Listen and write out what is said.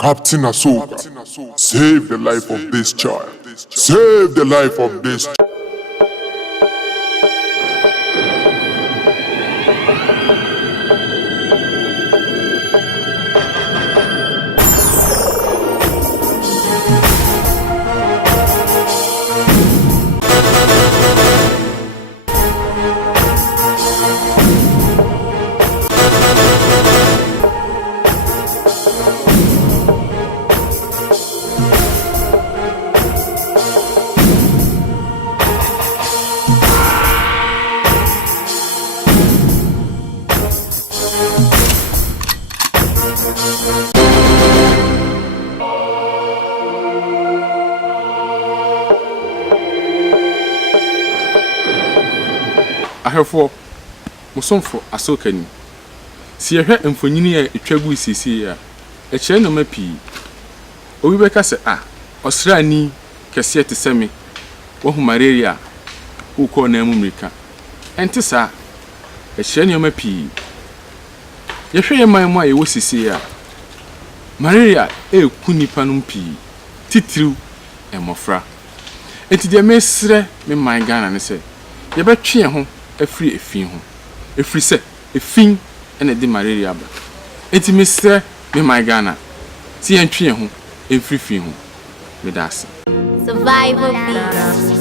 Captain Ahsoka, save the life of this child. Save the life of this child. Ahefo musomfo Ahsoka ni si ehwe mfonyini a etwagu sisi a ekire no mapi obi beka se osrani kese te seme wo hu malaria uko na amumrika ente sa ekire no mapi yehwe yeman mu a yewo sisi a malaria eku nipa no mpi titiriw emofra enti de mesre me man Ghana ne se yebetwe ho afiri efin ho efiri se efin ene de malaria ba enti mesre me man Ghana ti yentwe ho efiri fin ho me das Survival beats.